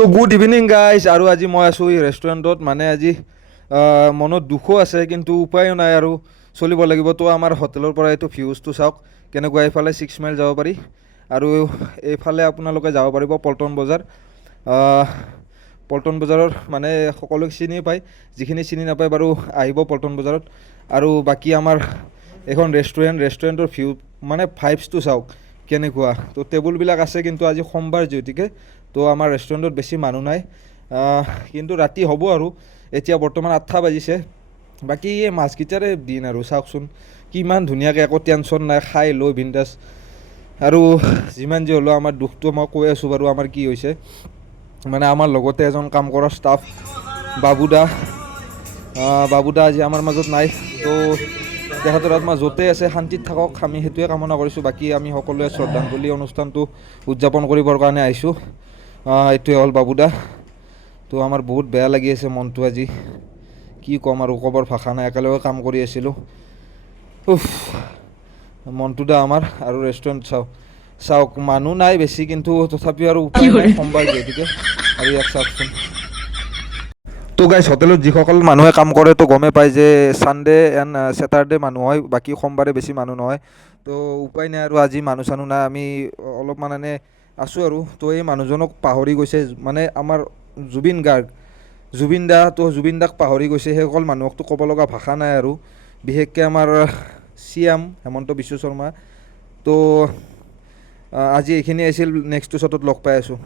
তো good evening guys. আৰু আজি মই আছোঁ এই ৰেষ্টুৰেণ্টত। মানে আজি মনত দুখো আছে কিন্তু উপায়ো নাই আৰু চলিব লাগিব। তো আমাৰ হোটেলৰ পৰা এইটো ভিউজটো চাওক কেনেকুৱা। এইফালে 6 মাইল যাব পাৰি আৰু এইফালে আপোনালোকে যাব পাৰিব পল্টন বজাৰ। পল্টন বজাৰৰ মানে সকলোকে চিনি পায়, যিখিনি চিনি নাপায় বাৰু আহিব পল্টন বজাৰত। আৰু বাকী আমাৰ এখন ৰেষ্টুৰেণ্টৰ ভিউ মানে ভাইবছটো চাওক কেনেকুৱা। তো টেবুলবিলাক আছে কিন্তু আজি সোমবাৰ যিহেতুকে তো আমাৰ ৰেষ্টুৰেণ্টত বেছি মানুহ নাই। কিন্তু ৰাতি হ'ব আৰু এতিয়া বৰ্তমান 8টা বাজিছে। বাকী এই মাছকেইটাৰে দিন আৰু চাওকচোন কিমান ধুনীয়াকৈ, একো টেনশ্যন নাই, খাই লৈ বিন্দাছ। আৰু যিমান যি হ'লেও আমাৰ দুখটো মই কৈ আছোঁ বাৰু। আমাৰ কি হৈছে মানে আমাৰ লগতে এজন কাম কৰা ষ্টাফ বাবুদা আজি আমাৰ মাজত নাই। তো তেখেতৰ আত্মা য'তেই আছে শান্তিত থাকক, আমি সেইটোৱে কামনা কৰিছোঁ। বাকী আমি সকলোৱে শ্ৰদ্ধাঞ্জলি অনুষ্ঠানটো উদযাপন কৰিবৰ কাৰণে আহিছোঁ। এইটোৱে হ'ল বাবুদা। তো আমাৰ বহুত বেয়া লাগি আছে মনটো আজি, কি ক'ম আৰু ক'বৰ ভাষা নাই। একেলগে কাম কৰি আছিলোঁ। মনটো আমাৰ। আৰু ৰেষ্টুৰেণ্ট চাওক মানুহ নাই বেছি, কিন্তু তথাপিও আৰু উপায় নাই, সোমবাৰ যিহেতুকে। আৰু ইয়াত চাওকচোন। তো গাইজ, হোটেলত যিসকল মানুহে কাম কৰে তো গমেই পায় যে ছানডে এণ্ড ছেটাৰডে মানুহ হয়, বাকী সোমবাৰে বেছি মানুহ নহয়। তো উপায় নাই আৰু আজি মানুহ চানুহ নাই, আমি অলপমান এনে আছোঁ আৰু। তো এই মানুহজনক পাহৰি গৈছে মানে আমাৰ জুবিন দা। তো জুবিন দাক পাহৰি গৈছে। সেইসকল মানুহকতো ক'ব লগা ভাষা নাই আৰু। বিশেষকৈ আমাৰ CM হেমন্ত বিশ্ব শৰ্মা। তো আজি এইখিনি আছিল, নেক্সট এপিছডত লগ পাই আছোঁ।